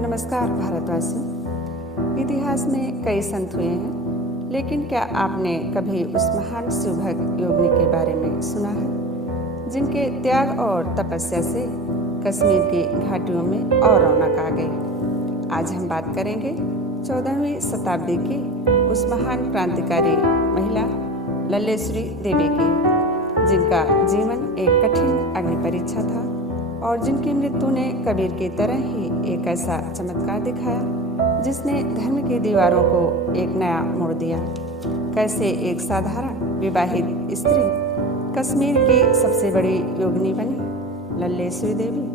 नमस्कार भारतवासियों। इतिहास में कई संत हुए हैं, लेकिन क्या आपने कभी उस महान शिवभक्त योगिनी के बारे में सुना है, जिनके त्याग और तपस्या से कश्मीर की घाटियों में और रौनक आ गई। आज हम बात करेंगे 14वीं शताब्दी की उस महान क्रांतिकारी महिला लल्लेश्वरी देवी की, जिनका जीवन एक कठिन अग्नि परीक्षा था और जिनकी मृत्यु ने कबीर की तरह ही एक ऐसा चमत्कार दिखाया जिसने धर्म की दीवारों को एक नया मोड़ दिया। कैसे एक साधारण विवाहित स्त्री कश्मीर की सबसे बड़ी योगिनी बनी लल्लेश्वरी देवी,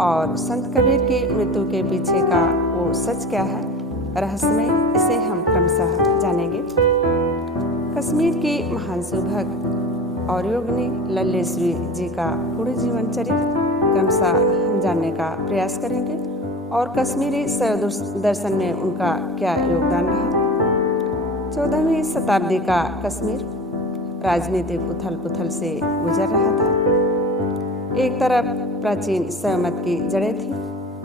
और संत कबीर की मृत्यु के पीछे का वो सच क्या है, रहस्यमय, इसे हम क्रमशः जानेंगे। कश्मीर की महान शिवभक्त और योगिनी लल्लेश्वरी जी का पूरे जीवन चरित्र क्रमशः हम जानने का प्रयास करेंगे और कश्मीरी शैव दर्शन में उनका क्या योगदान रहा। 14वीं शताब्दी का कश्मीर राजनीतिक उथल पुथल से गुजर रहा था। एक तरफ प्राचीन शैव मत की जड़ें थी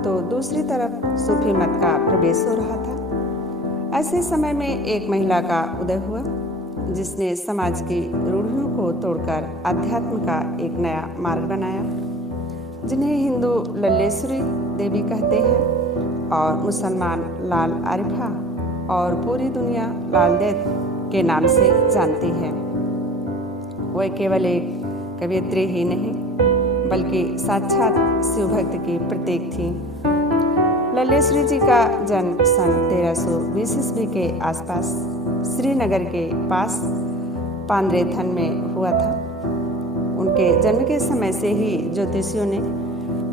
तो दूसरी तरफ सूफी मत का प्रवेश हो रहा था। ऐसे समय में एक महिला का उदय हुआ जिसने समाज की रूढ़ियों को तोड़कर अध्यात्म का एक नया मार्ग बनाया, जिन्हें हिंदू लल्लेश्वरी देवी कहते हैं और मुसलमान लाल आरिफा और पूरी दुनिया लाल देव के नाम से जानती है। वह केवल एक कवयित्री ही नहीं बल्कि साक्षात शिवभक्त की प्रतीक थी। लल्लेश्वरी जी का जन्म सन 1320 ईस्वी के आसपास श्रीनगर के पास पांद्रेथन में हुआ था। उनके जन्म के समय से ही ज्योतिषियों ने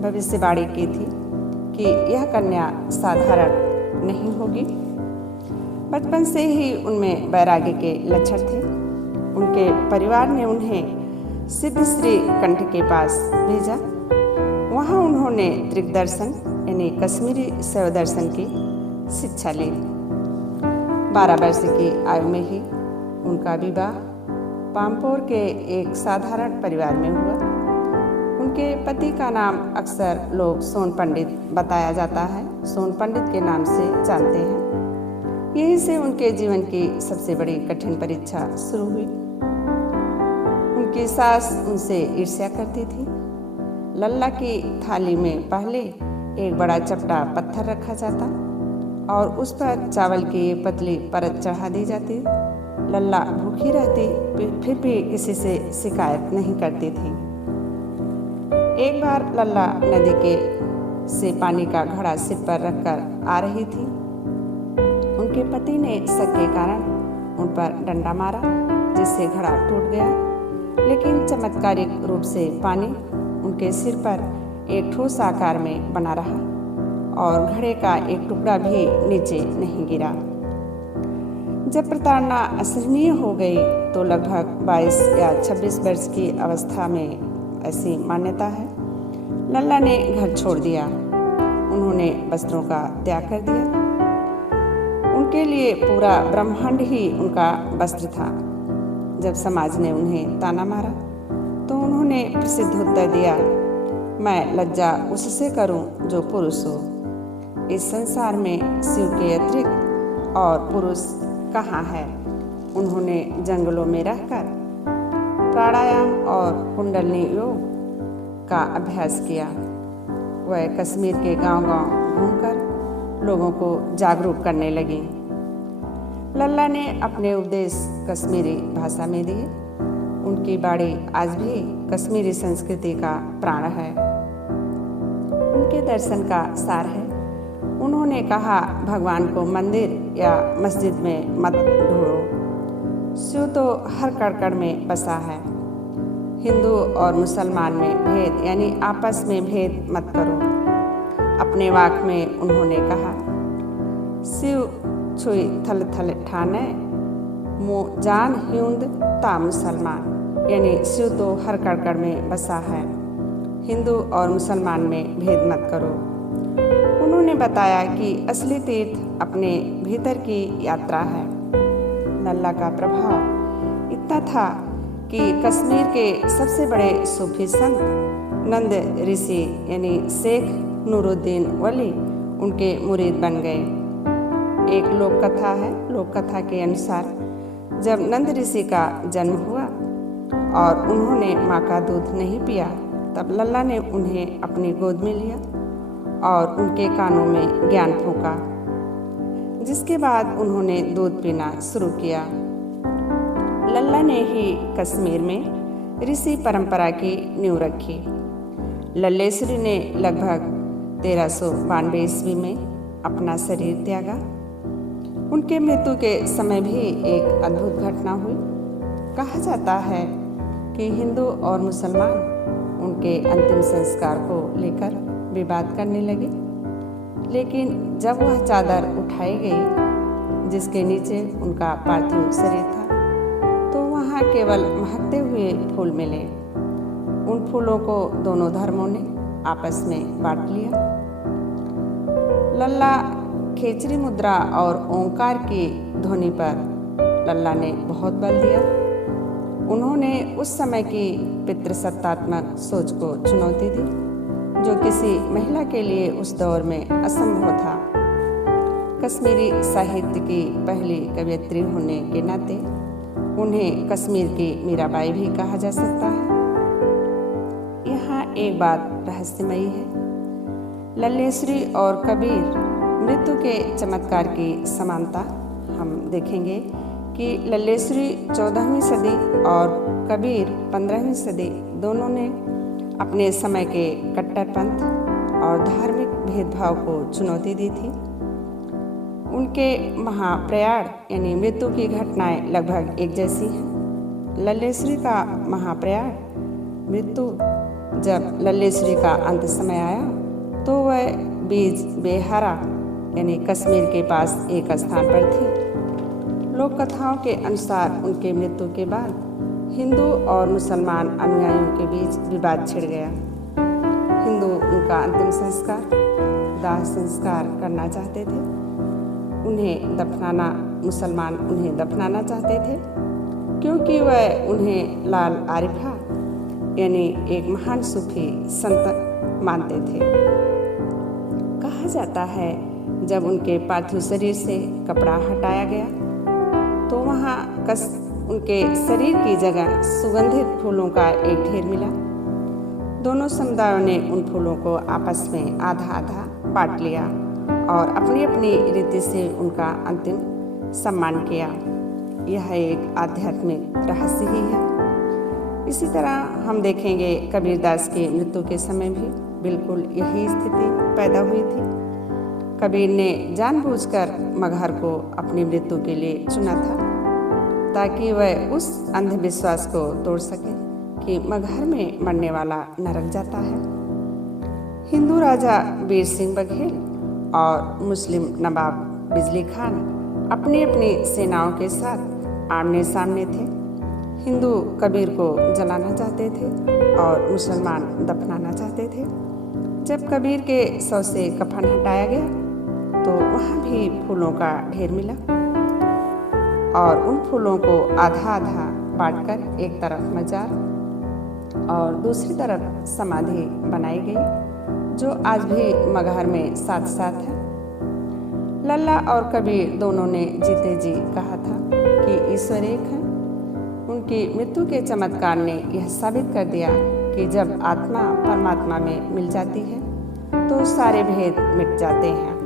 भविष्यवाणी की थी कि यह कन्या साधारण नहीं होगी। बचपन से ही उनमें वैराग्य के लक्षण थे। उनके परिवार ने उन्हें सिद्ध श्री कंठ के पास भेजा। वहाँ उन्होंने त्रिकदर्शन यानी कश्मीरी शैव दर्शन की शिक्षा ली। 12 वर्ष की आयु में ही उनका विवाह पामपोर के एक साधारण परिवार में हुआ। उनके पति का नाम अक्सर लोग सोन पंडित बताया जाता है, सोन पंडित के नाम से जानते हैं। यहीं से उनके जीवन की सबसे बड़ी कठिन परीक्षा शुरू हुई। उनकी सास उनसे ईर्ष्या करती थी। लल्ला की थाली में पहले एक बड़ा चपटा पत्थर रखा जाता और उस पर चावल की एक पतली परत चढ़ा दी जाती। लल्ला भूखी रहती फिर भी किसी से शिकायत नहीं करती थी। एक बार लल्ला नदी के से पानी का घड़ा सिर पर रखकर आ रही थी। उनके पति ने शक के कारण उन पर डंडा मारा जिससे घड़ा टूट गया, लेकिन चमत्कारिक रूप से पानी उनके सिर पर एक ठोस आकार में बना रहा और घड़े का एक टुकड़ा भी नीचे नहीं गिरा। जब प्रताड़ना असहनीय हो गई तो लगभग 22 या 26 वर्ष की अवस्था में, ऐसी मान्यता है, लल्ला ने घर छोड़ दिया। उन्होंने वस्त्रों का त्याग कर दिया। उनके लिए पूरा ब्रह्मांड ही उनका वस्त्र था। जब समाज ने उन्हें ताना मारा तो उन्होंने प्रसिद्ध उत्तर दिया, मैं लज्जा उससे करूं जो पुरुष हो। इस संसार में शिव के अतिरिक्त और पुरुष कहाँ है। उन्होंने जंगलों में रहकर प्राणायाम और कुंडलिनी योग का अभ्यास किया। वह कश्मीर के गांव-गांव घूमकर लोगों को जागरूक करने लगी। लल्ला ने अपने उपदेश कश्मीरी भाषा में दिए। उनकी बाणी आज भी कश्मीरी संस्कृति का प्राण है। उनके दर्शन का सार है, उन्होंने कहा, भगवान को मंदिर या मस्जिद में मत ढूंढो, शिव तो हर कण में बसा है। हिंदू और मुसलमान में भेद यानी आपस में भेद मत करो। अपने वाक में उन्होंने कहा, शिव छुई थल थल ठाने मो जान हिंद ता मुसलमान, यानी शिव तो हर कण में बसा है, हिंदू और मुसलमान में भेद मत करो। उन्होंने बताया कि असली तीर्थ अपने भीतर की यात्रा है। लल्ला का प्रभाव इतना था कि कश्मीर के सबसे बड़े सूफी संत नंद ऋषि यानी शेख नूरुद्दीन वली उनके मुरीद बन गए। एक लोक कथा है। लोक कथा के अनुसार जब नंद ऋषि का जन्म हुआ और उन्होंने माँ का दूध नहीं पिया, तब लल्ला ने उन्हें अपनी गोद में लिया और उनके कानों में ज्ञान फूंका, जिसके बाद उन्होंने दूध पीना शुरू किया। लल्ला ने ही कश्मीर में ऋषि परंपरा की नींव रखी। लल्लेश्वरी ने लगभग 1392 ईस्वी में अपना शरीर त्यागा। उनके मृत्यु के समय भी एक अद्भुत घटना हुई। कहा जाता है कि हिंदू और मुसलमान उनके अंतिम संस्कार को लेकर विवाद करने लगे, लेकिन जब वह चादर उठाई गई जिसके नीचे उनका पार्थिव शरीर था, तो वहाँ केवल महकते हुए फूल मिले। उन फूलों को दोनों धर्मों ने आपस में बांट लिया। लल्ला खेचरी मुद्रा और ओंकार की ध्वनि पर लल्ला ने बहुत बल दिया। उन्होंने उस समय की पितृसत्तात्मक सोच को चुनौती दी, जो किसी महिला के लिए उस दौर में असंभव था। कश्मीरी साहित्य की पहली कवयित्री होने के नाते उन्हें कश्मीर की मीराबाई भी कहा जा सकता है। यहाँ एक बात रहस्यमयी है। लल्लेश्वरी और कबीर मृत्यु के चमत्कार की समानता हम देखेंगे कि लल्लेश्वरी 14वीं सदी और कबीर 15वीं सदी दोनों ने अपने समय के कट्टरपंथ और धार्मिक भेदभाव को चुनौती दी थी। उनके महाप्रयाण यानी मृत्यु की घटनाएं लगभग एक जैसी हैं। लल्लेश्वरी का महाप्रयाण मृत्यु, जब लल्लेश्वरी का अंत समय आया तो वह बीज बेहारा यानी कश्मीर के पास एक स्थान पर थी। लोक कथाओं के अनुसार उनके मृत्यु के बाद हिंदू और मुसलमान अनुयायियों के बीच विवाद छिड़ गया। हिंदू उनका अंतिम संस्कार, दाह संस्कार करना चाहते थे, मुसलमान उन्हें दफनाना चाहते थे, क्योंकि वह उन्हें लाल आरिफा यानी एक महान सूफी संत मानते थे। कहा जाता है जब उनके पार्थिव शरीर से कपड़ा हटाया गया तो वहाँ उनके शरीर की जगह सुगंधित फूलों का एक ढेर मिला। दोनों समुदायों ने उन फूलों को आपस में आधा आधा बांट लिया और अपनी अपनी रीति से उनका अंतिम सम्मान किया। यह एक आध्यात्मिक रहस्य ही है। इसी तरह हम देखेंगे कबीरदास की मृत्यु के समय भी बिल्कुल यही स्थिति पैदा हुई थी। कबीर ने जानबूझकर मगहर को अपनी मृत्यु के लिए चुना था, ताकि वह उस अंधविश्वास को तोड़ सके कि मगहर में मरने वाला नरक जाता है। हिंदू राजा वीर सिंह बघेल और मुस्लिम नवाब बिजली खान अपनी अपनी सेनाओं के साथ आमने सामने थे। हिंदू कबीर को जलाना चाहते थे और मुसलमान दफनाना चाहते थे। जब कबीर के शव से कफन हटाया गया तो वहाँ भी फूलों का ढेर मिला और उन फूलों को आधा आधा बांटकर एक तरफ मजार और दूसरी तरफ समाधि बनाई गई, जो आज भी मगहर में साथ साथ है। लल्ला और कबीर दोनों ने जीते जी कहा था कि ईश्वर एक है। उनकी मृत्यु के चमत्कार ने यह साबित कर दिया कि जब आत्मा परमात्मा में मिल जाती है तो सारे भेद मिट जाते हैं।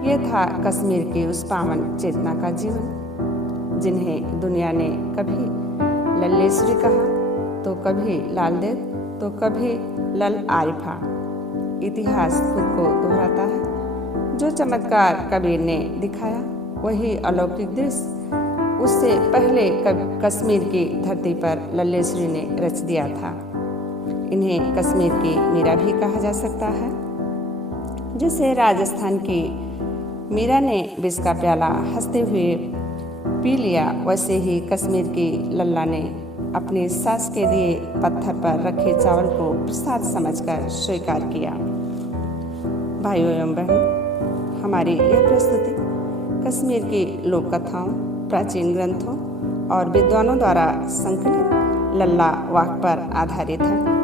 ये था कश्मीर की उस पावन चेतना का जीवन, जिन्हें दुनिया ने कभी लल्लेश्वरी कहा तो कभी लाल देव तो कभी लल आरिफा। इतिहास खुद को दोहराता है। जो चमत्कार कबीर ने दिखाया वही अलौकिक दृश्य उससे पहले कश्मीर की धरती पर लल्लेश्वरी ने रच दिया था। इन्हें कश्मीर की मीरा भी कहा जा सकता है। जैसे राजस्थान की मीरा ने विष का प्याला हंसते हुए पी लिया, वैसे ही कश्मीर की लल्ला ने अपनी सास के दिए पत्थर पर रखे चावल को प्रसाद समझकर स्वीकार किया। भाइयों एवं बहनों, हमारी यह प्रस्तुति कश्मीर की लोक कथाओं, प्राचीन ग्रंथों और विद्वानों द्वारा संकलित लल्ला वाक पर आधारित है।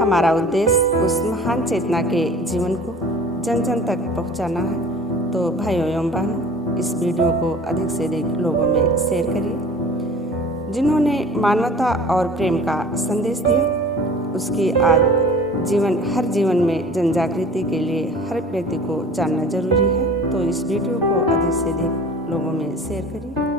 हमारा उद्देश्य उस महान चेतना के जीवन को जन जन तक पहुंचाना है। तो भाइयों एवं बहनों, इस वीडियो को अधिक से अधिक लोगों में शेयर करिए। जिन्होंने मानवता और प्रेम का संदेश दिया, उसकी आज हर जीवन में जन जागृति के लिए हर व्यक्ति को जानना जरूरी है। तो इस वीडियो को अधिक से अधिक लोगों में शेयर करिए।